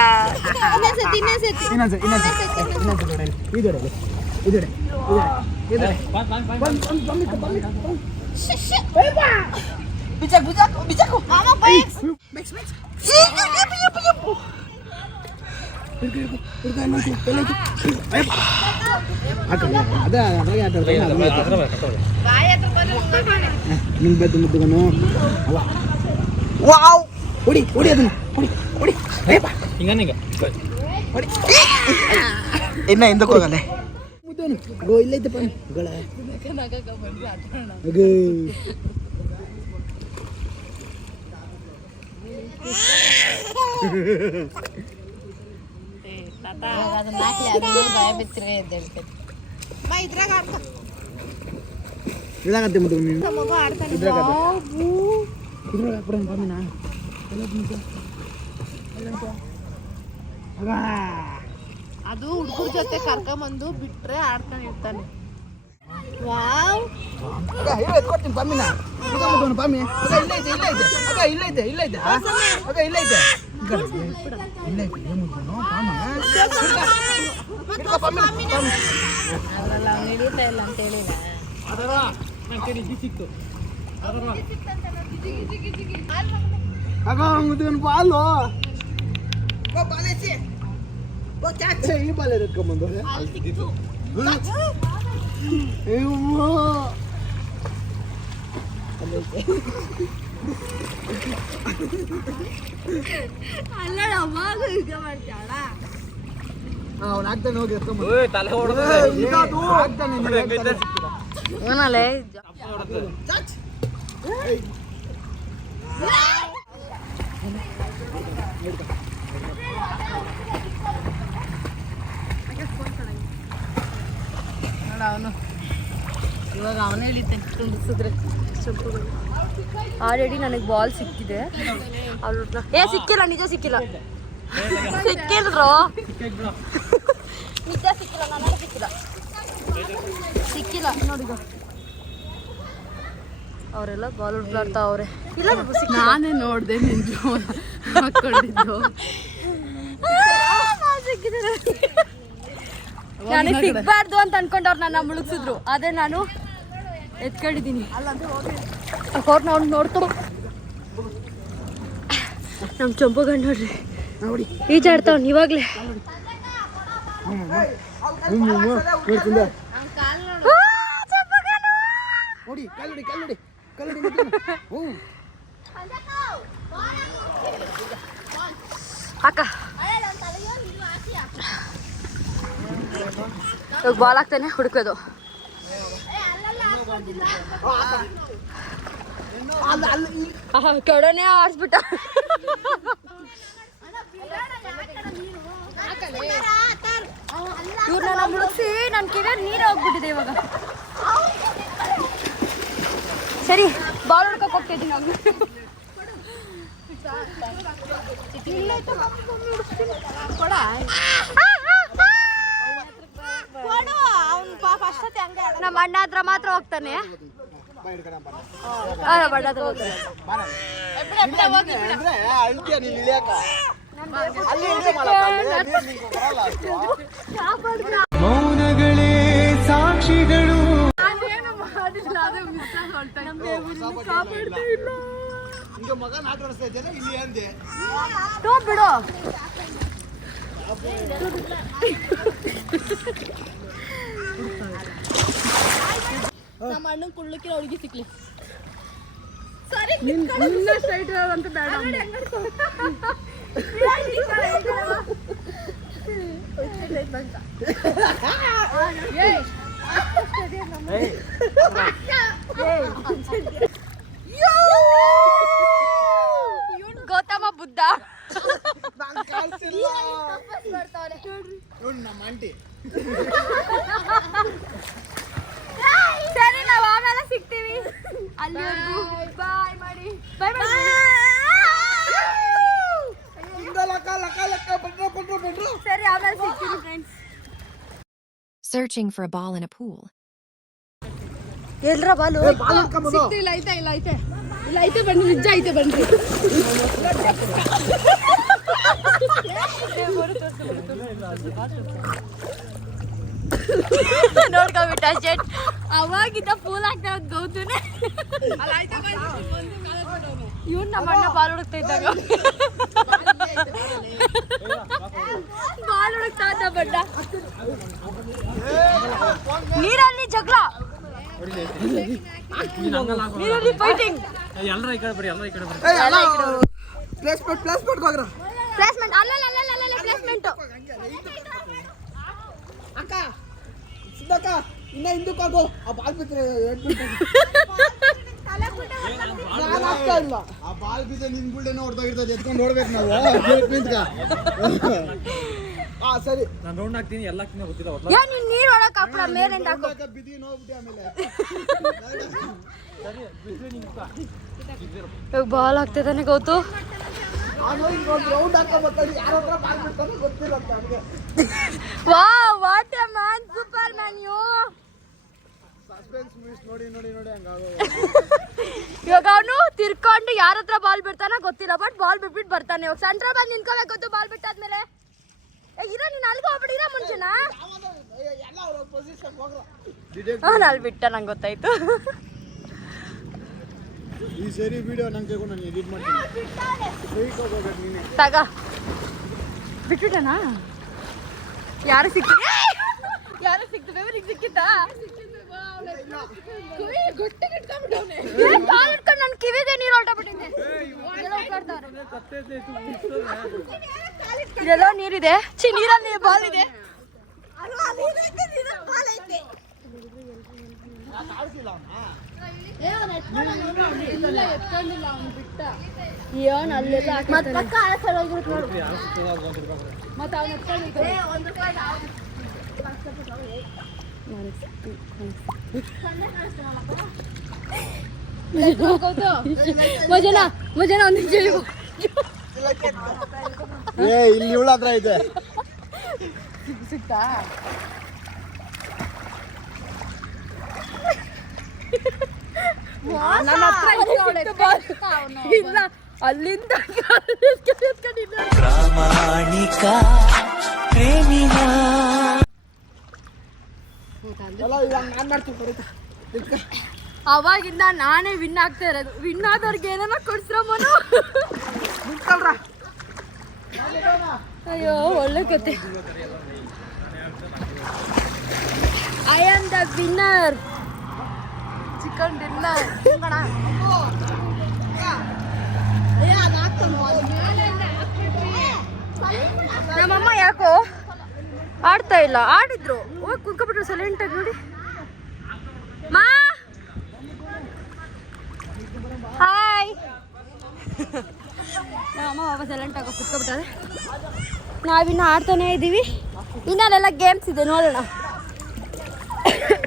ವಾವ್ ಹೊಡಿ ಹೊಡಿ ಅದನ್ನ ಹೊಡಿ ಹೊಡಿ ಇನ್ನ ಹಿಂದಕ್ಕೆ ಹೋಗಲ್ಲ. ಗೋ ಇಲ್ಲೈತಪ್ಪ ಗಳ ಇದಾಗತ್ತೆ ಮತ್ತೆ ಅದು ಹುಡುಗರ ಜೊತೆ ಕರ್ಕೊಂಬಂದು ಬಿಟ್ರೆ ಆಡ್ತಾನೆ ಇರ್ತಾನೆ. ಎತ್ಕೊಡ್ತೀನಿ ಪಮ್ಮಿನ ಪಮ್ಮಿ ಇಲ್ಲೈತೆ ನಡೀತಾ ಇಲ್ಲ ಅಂತ ಹೇಳಿಲ್ಲ. ಪಾಲು ಈ ಬಾಲ್ ಎತ್ಕೊಂಡ್ಬಂದು ಅವ್ನು ಆಗ್ತಾನೆ ಹೋಗಿ ಅವನು ಇವಾಗ ಅವನೇ ಹೇಳಿದ್ದಾನೆ ತುಂಬಿಸಿದ್ರೆ ಆಲ್ರೆಡಿ ನನಗೆ ಬಾಲ್ ಸಿಕ್ಕಿದೆ. ಅವ್ಳು ಸಿಕ್ಕಿಲ್ಲ, ನಿಜ ಸಿಕ್ಕಿಲ್ಲ, ಸಿಕ್ಕಿಲ್ರು ನಿಜ ಸಿಕ್ಕಿಲ್ಲ, ನನಗೆ ಸಿಕ್ಕಿಲ್ಲ ನೋಡಿಗ. ಅವರೆಲ್ಲ ಬಾಲ್ ಉಡ್ಲಾಡ್ತಾ ಅವ್ರೆ. ಇಲ್ಲ ನಾನೇ ನೋಡಿದೆ ನಿಂಜು ಹಾಕೊಂಡಿದ್ದು. ನನಗೆ ಸಿಗ್ಬಾರ್ದು ಅಂತ ಅನ್ಕೊಂಡವ್ರು ನನ್ನ ಮುಳುಗ್ಸಿದ್ರು, ಅದೇ ನಾನು ಎತ್ಕೊಂಡಿದ್ದೀನಿ. ಅವ್ರು ನಾವು ನೋಡ್ಕೊ ನಮ್ಮ ಚಂಪು ಗಂಡ ನೋಡ್ರಿ ಈಜಾಡ್ತಾವ್ ಇವಾಗ್ಲೇ. ಅಕ್ಕ ಇವಾಗ ಬಾಲ್ ಹಾಕ್ತಾನೆ, ಹುಡುಕೋದು. ಕೆಡನೆ ಆಡ್ಸ್ಬಿಟ್ಟ. ಇವ್ರನ್ನ ಮುಳುಗಿಸಿ ನನ್ನ ಕಿವಿ ನೀರು ಹೋಗ್ಬಿಟ್ಟಿದೆ ಇವಾಗ. ಸರಿ ಬಾಲ್ ಹೊಡ್ಕೊಕ್ ಹೋಗ್ತಿದ್ದೀನಿ ನಾನು. ನಮ್ಮ ಅಣ್ಣ ಹತ್ರ ಮಾತ್ರ ಹೋಗ್ತಾನೆ. ಬಣ್ಣ ಹತ್ರ ಹೋಗ್ತಾನೆ. ಮೌನಗಳೇ ಸಾಕ್ಷಿಗಳು. ಮಗ ಆಟ ಆಡಿಸ್ತಾ ಇದ್ದೇನೆ ಇಲ್ಲಿ ಅಂದೆ. ತೋ ಬಿಡು. ನಮ್ಮ ಅಣ್ಣನ ಕುಳ್ಳಕ್ಕೆ ಹುಡುಗಿ ಸಿಕ್ಲಿ. ನಿನ್ನ ಸ್ಟ್ರೈಟ್ ಅಂತ ಬೇಡ. ಗೌತಮ ಬುದ್ಧ ನಮ್ಮ ಆಂಟಿ. ಸರಿ ನಾವು ಆಮೇಲೆ ಸಿಗ್ತೀವಿ. ಅಲ್ಲಿವರೆಗೂ ಬಾಯ್ ಮಾಡಿ. ಬಾಯ್ ಮಾಡಿ. ಸರಿ ಆಮೇಲೆ ಸಿಗ್ತೀವಿ friends. Searching for a ball in a pool. ಎಲ್ರ ಬಾಲು ಇಲ್ಲ ಐತೆ ಇಲ್ಲ ಐತೆ ಇಲ್ಲ ಐತೆ ಬನ್ನಿ ನಿಜ ಐತೆ ಬನ್ರಿ. ನೋಡ್ಕೊಬಿಟ್ಟ ಶೆಟ್ ಅವಾಗಿದ್ದ ಫೂಲ್ ಆಗ್ತಾ ಗೌತುನೆ. ಇವ್ನು ನಮ್ಮ ಅಣ್ಣ ಬಾಲ್ ಹುಡುಕ್ತಾ ಇದ್ದಾಗ ಬಾಲ್ ಹುಡುಕ್ತಾ ಇದ್ದ ಬಡ್ಡ. ನೀರಲ್ಲಿ ಜಗಳ, ನೀರಲ್ಲಿ ಫೈಟಿಂಗ್. ಪ್ಲೇಸ್ಮೆಂಟ್ ಹೋಗ್ರ. ಪ್ಲೇಸ್ಮೆಂಟ್ ಅಲ್ಲ ಪ್ಲೇಸ್ಮೆಂಟ್. ಅಕ್ಕ ಸಿದ್ದಕ್ಕ ಇನ್ನ ಹಿಂದಕ್ಕೆ ಹೋಗು. ಆ ಬಾಲ್ ಬಿದ್ರೆ ನಾನು ಆಗ್ತಾ ಇಲ್ಲ. ಆ ಬಾಲ್ ಬಿದ್ರೆ ನಿನ್ ಗುಳ್ಳೆನೋ ಹೊಡೆದೋಗಿರ್ತದೆ. ಎತ್ಕೊಂಡು ನೋಡ್ಬೇಕು ನಾವು. ಹಾ ಸರಿ ನಾನು ರೌಂಡ್ ಹಾಕ್ತೀನಿ ಎಲ್ಲ ಗೊತ್ತಿಲ್ಲ. ಏನ್ ನೀನ್ ನೀರ್ ಒಳಕ್ ಹಾಕ್ಬಿಡ ಮೇಲೆ ಅಂತ ಹಾಕು. ಬಿದ್ದಿ ನೋಡ್ಬಿಟ್ಟೆ ಆಮೇಲೆ. ಇವಾಗ ಬಾಲ್ ಆಗ್ತಿದ್ದಾನೆ ಗೌತು. ರೌಂಡ್ ಹಾಕೋಬೇಕಾದ್ರೆ ಯಾರ ಹತ್ರ ಬಾಲ್ ಬಿಡ್ತಾನೋ ಗೊತ್ತಿಲ್ಲ ಅಂತ ನನಗೆ. Wow what a man, super man you. Suspense miss ನೋಡಿ ಹಂಗಾಗೋ. ಇವಾಗ ಅವನು ತಿರ್ಕೊಂಡು ಯಾರ ಹತ್ರ ಬಾಲ್ ಬಿಡ್ತಾನೋ ಗೊತ್ತಿಲ್ಲ, ಬಟ್ ಬಾಲ್ ಬಿಟ್ಬಿಟ್ಟು ಬರ್ತಾನೆ. ಇವಾಗ ಸೆಂಟ್ರಲ್ ಬಾಲ್ ನಿನ್ಕೋಬೇಕು ಗೊತ್ತು. ಬಾಲ್ ಬಿಟ್ಟಾದ್ಮೇಲೆ ಇರೋ ನೀನು ಅಲ್ಗೋ ಹೋಗ್ಬಿಡಿ. ಇರೋ ಮುಂಚೆನಾ ಅವನು ಅಲ್ಲಿ ಬಿಟ್ಟ ನಂಗೆ ಗೊತ್ತಾಯ್ತು. ಈ ಸರಿ ವಿಡಿಯೋ ನಂಗೆ ನಾನು ಎಡಿಟ್ ಮಾಡ್ತೀನಿ. ತಗ ಬಿಟ್ಬಿಟ್ಟನಾ? ಯಾರು ಸಿಕ್ಕಿದೆ? ಯಾರು ಸಿಕ್ತು? ಬೇಬರಿಗೆ ಸಿಕ್ಕಿದ್ದ? ನನ್ನ ಕಿವಿದೆ ನೀರು ಹೊರಟಬಿಟ್ಟಿದೆ. ಇದೆಲ್ಲ ನೀರಿದೆ. ನೀರಲ್ಲಿ ಬಾಲ್ ಇದೆ. ಮಜನಾ ಒಂದು ಇಲ್ಲಿ ಇವಳ ಹತ್ರ ಇದೆ. ಸಿಗ್ತಾ ಇಲ್ಲ ಅಲ್ಲಿಂದ ಪ್ರಾಮಾಣಿಕ ಪ್ರೇಮಿನ ನಾನು ಮಾಡ್ತೀನಿ. ಅವಾಗಿಂದ ನಾನೇ ವಿನ್ ಆಗ್ತಾ ಇರೋದು. ವಿನ್ ಆದವ್ರಿಗೆ ಏನಾರ ಕೊಡ್ಸ್ರಮ್ಮನು. ಅಯ್ಯೋ ಒಳ್ಳೆ ಕತೆ. I am the winner. Chicken dinner. ನಮ್ಮಮ್ಮ ಯಾಕೋ ಆಡ್ತಾ ಇಲ್ಲ. ಆಡಿದ್ರು ಹೋಗಿ ಕುತ್ಕೊಬಿಟ್ರು ಸೈಲೆಂಟ್ ಆಗಿ. ನೋಡಿ ಮಾ ಹಾಯ್. ನಮ್ಮಮ್ಮ ಬಾಬಾ ಸೈಲೆಂಟ್ ಆಗಿ ಕುತ್ಕೊಬಿಟ್ಟಾರೆ. ನಾವಿನ್ನು ಆಡ್ತಾನೆ ಇದ್ದೀವಿ. ಇನ್ನಲ್ಲೆಲ್ಲ ಗೇಮ್ಸ್ ಇದೆ, ನೋಡೋಣ.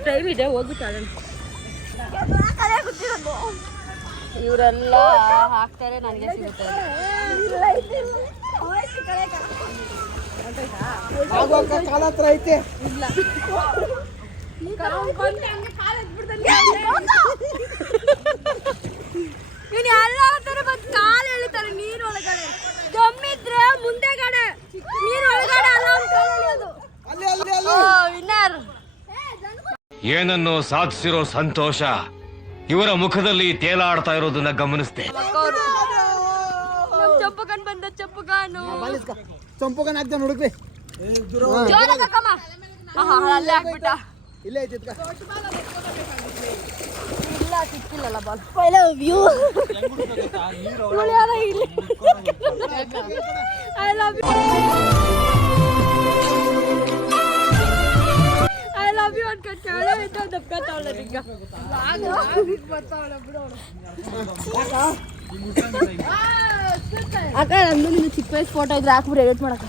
ಟೈಮ್ ಇದೆ, ಹೋಗ್ಬಿಟ್ಟು ಆಡೋಣ. ಇವರೆಲ್ಲ ಹಾಕ್ತಾರೆ, ನನಗೆ ಸಿಗುತ್ತೆ. ಕಾಲ ಹತ್ರ ಐತೆ. ಇಲ್ಲ ನೀನು ಎಲ್ಲ ಬಂದು ಕಾಲು ಎಳಿತಾರೆ ನೀರು ಒಳಗಡೆ. ದಮ್ಮಿದ್ರೆ ಮುಂದೆ ಕಡೆ ನೀರು ಒಳಗಡೆ ಅಲ್ಲ ಅದು. ವಿನ್ನರ್. ಏನನ್ನು ಸಾಧಿಸಿರೋ ಸಂತೋಷ ಇವರ ಮುಖದಲ್ಲಿ ತೇಲಾಡ್ತಾ ಇರೋದನ್ನ ಗಮನಿಸಿದೆ. ಚಂಪುಗನ್ ಬಂದ ಚಂಪುಗಾನು ಚಂಪುಗನ್ ಹಾಕ್ತಾನೆ ಹುಡುಕ್ರಿ ಜೋರಾಗಿ ಹಾಕಮ್ಮ. ಅಲ್ಲೇ ಹಾಕ್ಬಿಟ್ಟ. ಇಲ್ಲೇ ಐತಿ ಇಲ್ಲ ಸಿಕ್ಕಿಲ್ಲಲ್ಲ ball. I love you. I love you. I love you ಅನ್ಕೊಂತಾಳೆ ಅಂತ ದಬ್ಕತ್ತಾವಳೆ ಈಗ. ಅಕ್ಕ ನಂದು ನಿನ್ನ ಚಿಕ್ಕ ವಯಸ್ಸು ಫೋಟೋ ಇದ್ರೆ ಹಾಕ್ಬಿಟ್ಟು ಎಡಿಟ್ ಮಾಡಕ್ಕ.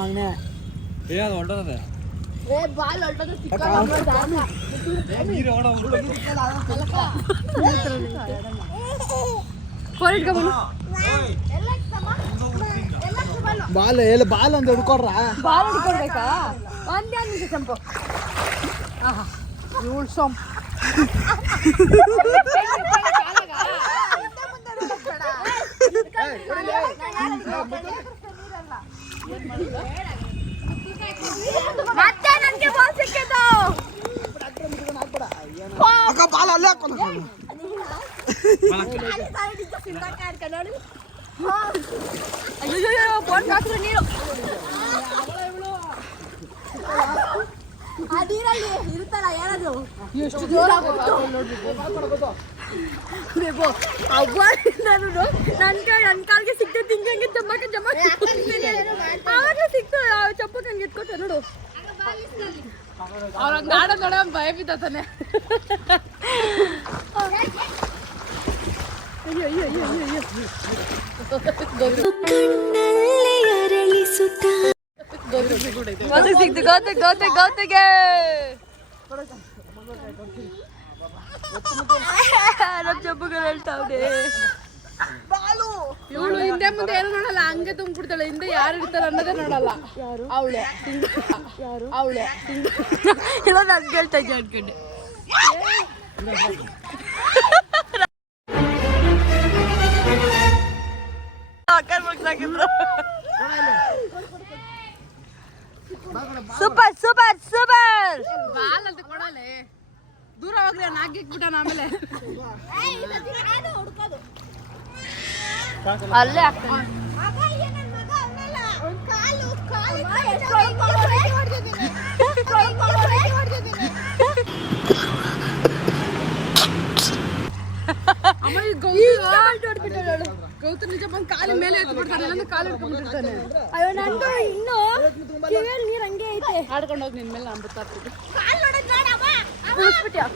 ಮಗನೇ ಏ ಅದು ಹೊರಟೋದೆ ಏ ಬಾಲ್ ಹೊರಟೋದು ಚಿಕ್ಕ ಬಾಲ್ ಎಲ್ಲಿ ಬಾಲ್ ಅಂತ ಹಿಡ್ಕೊಡ್ರ ಬಾಲ್ ಹಿಡ್ಕೊಡ್ಬೇಕಾ? ಒಂದೇ ನಿಮಿಷ ಚಂಪು. ಇವಳು ಸೊಂಪು ಮತ್ತೆ ನನಗೆ ಬಾಲ್ ಸಿಕ್ಕಿತು. ಅಕ್ಕ ಬಾಲ್ ಅಲ್ಲೇ ಹಾಕೋಣ ಅಯ್ಯೋ ಬೋನ್ ಹಾಕಿದ್ರು ನೀರು. ಅದಿರಲ್ಲಿ ಇರುತ್ತಲ್ಲ ಯಾರದು ಎಷ್ಟು ಜೋರ ನನ್ನ ಕಾಲ್ಗೆ ಸಿಕ್ತೈತಿ. ಹಿಂಗೆ ಜಮ್ಮಕ್ಕೆ ಆಗ ಸಿಕ್ತು. ಚಪ್ಪಕ್ಕೆ ಹಂಗೆ ಎತ್ಕೊತ ನೋಡು. ಅವ್ರಂಗ ನಾಡ ನೋಡ ಭಯ ಬಿದ್ದಾನೆ. ಅಯ್ಯೋ ಅಯ್ಯೋ ಅಯ್ಯೋ ಅಯ್ಯೋ ಗೌತಮ್ ಸಿಕ್ತು. ಗೌತಿಗೆ ನಮ್ಮ ಚಪ್ಪಗಳು ಹೇಳ್ತಾವ್ರೆ. ಇವಳು ಹಿಂದೆ ಮುಂದೆ ಏನು ನೋಡಲ್ಲ, ಹಂಗೆ ತುಂಬಿಡ್ತಾಳೆ. ಹಿಂದೆ ಯಾರು ಇರ್ತಾರೆ ಅನ್ನೋದೇ ನೋಡಲ್ಲ. ಅವಳೆ ಅವಳೆ ಇಲ್ಲ ನಾನು ಕೇಳ್ತಾ ಇದ್ದೆ ಅನ್ಕೊಂಡೆ. Super super super. ಬಾಲ್ ಅಂತ ಕೊಡಲೆ ದೂರ ಹೋಗ್ರಿ ನಾಗಿಕ್ಬಿಟ್ಟಾನ. ಆಮೇಲೆ ಅಲ್ಲೇ ಆಗ್ತಾನೆ. ಗೌತಮ್ ನಿಜ ಬಂದು ಕಾಲಿ ಮೇಲೆ ಎತ್ಬಿಡ್ತಾನೆ, ಇಲ್ಲ ಕಾಲು ಇಟ್ಕೊಂಡ್ಬಿಟ್ಟಿರ್ತಾನೆ. ಅಯ್ಯೋ ನಂದು ಇನ್ನು ಕಿವಿಯಲ್ಲಿ ನೀರು ಹಂಗೆ ಐತೆ. ಆಡ್ಕೊಂಡು ಹೋಗಿ ನಿನ್ ಮೇಲೆ ನಂಬುತ್ತಾ ಇರ್ತೀನಿ. ಉಳಿಸ್ಬಿಟ್ಯಾ?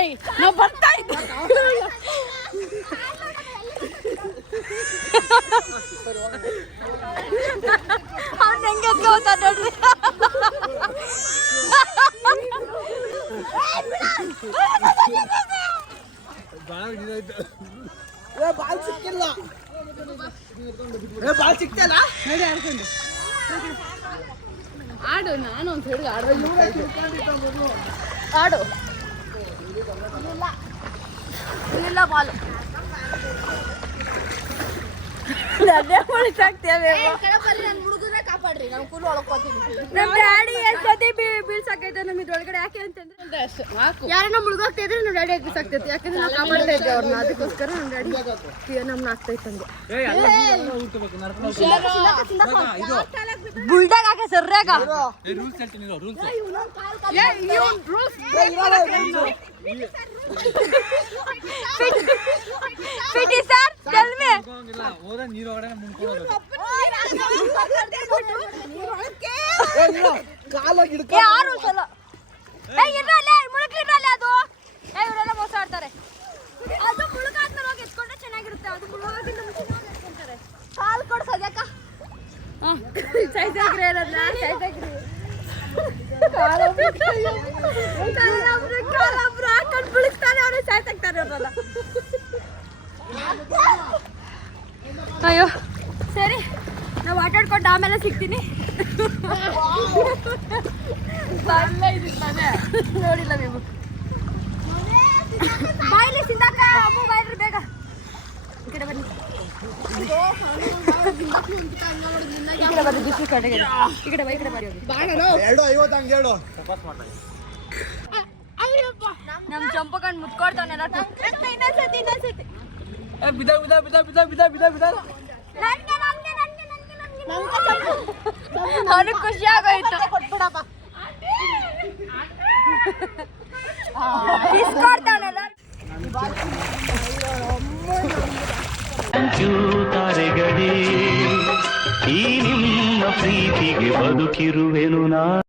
ಏಯ್ ನಾವು ಬರ್ತಾ ಇದ್ದೆ. ಅವ್ನು ಹೆಂಗೆ ಎತ್ಕೋತ ನೋಡ್ರಿ. ಬಾಲ್ ಸಿಕ್ಕಿಲ್ಲ. ಬಾಲ್ ಸಿಕ್ತಲ್ಲ ನೋಡಿ ಆಡ್ಕೊಂಡು ಆಡು. ನಾನು ಅಂತ ಹೇಳಿ ಆಡು. ಇಲ್ಲ ಬಾಲು ನಮ್ ಡ್ಯಾಡಿ ಎಷ್ಟೊತ್ತಿ ಬೀಳ್ಸಾಕೈತೆ ನಮ್ ಇದ್ರೊಳಗಡೆ. ಯಾಕೆ ಅಂತಂದ್ರೆ ಯಾರನ್ನ ಮುಳುಗೋಗ್ತಾ ಇದ್ರೆ ನಮ್ ಡ್ಯಾಡಿ ಬೀಳ್ಸಾಕ್ತೈತಿ. ಯಾಕಂದ್ರೆ ನಾವು ಕಾಪಾಡ್ತಾ ಇದ್ದೆ ಅವ್ರನ್ನ. ಅದಕ್ಕೋಸ್ಕರ ನಮ್ ಡ್ಯಾಡಿ ನಮ್ನ ಆಗ್ತೈತಂಗೆ. ಬುಲ್ಡಾಗ ಹಾಕ ಸರ್ರಾಗ ರೂಲ್ಸ್ ಹೇಳ್ತೀನಿ rules. PT sir tell me. ಹೋದ್ರೆ ನೀರು ಒಳಗಡೆ ಮುಂದ್ಕೊಳ್ಳೋದು. ಕಾಲಾಗಿ ಹಿಡ್ಕೊ. ಯಾರು ಸಲ ಇರಲ್ಲ ಮುಳುಗ್ಲಿರಲ್ಲ ಅದು. ಇವರೆಲ್ಲ ಮೋಸ ಆಡ್ತಾರೆ. ಅದು ಮುಳುಗಾದ್ಮೇಲೆ ಹೋಗಿ ಎತ್ಕೊಂಡ್ರೆ ಚೆನ್ನಾಗಿರುತ್ತೆ. ಅದು ಮುಳುಗೋಗಿಂತ ಮುಂಚೆ ಎತ್ಕೊಂತಾರೆ. ಕಾಲು ಕೊಡ್ಸೋದಕ್ಕ ಸೈತಾಗ್ರಿ ಇರೋದ್ನ ಸೈತಾಗ್ರಿ. ಕಾಲೊಬ್ರು ಹಾಕೊಂಡು ಬಿಳಿಸ್ತಾನೆ, ಅವ್ರು ಸಾಯ್ತಾಗ್ತಾರೆ ಅವ್ರಲ್ಲ. ಅಯ್ಯೋ ಸರಿ, ನಾವು ಆಟಾಡ್ಕೊಂಡು ಆಮೇಲೆ ಸಿಗ್ತೀನಿ. ನೋಡಿಲ್ಲ ನೀವು ಬಾಯ್ಲಿ ಸಿಂದಾಕ ಅಮ್ಮ ಬಾಯ್ರಿ ಬೇಗ ಈ ಕಡೆ ಬನ್ನಿ. ಈ ಕಡೆ ಬರ್ರಿ ಬಿಸಿ ಕಡೆಗೆ ಈ ಕಡೆ ಬೈ ಕಡೆ ಮಾಡಿ ಹೋಗಿ 2.50 ಹಂಗೆ ಹೇಳು. ನಮ್ ಚಂಪಕಣ್ಣ ಮುತ್ಕೊಡ್ತಾನೆ ನನಗೆ ಖುಷಿ ಆಗೋಯ್ತು. ತಾರೆಗಳೇ ಈ ನಿಮ್ಮ ಪ್ರೀತಿಗೆ ಬದುಕಿರುವೆನು ನಾ.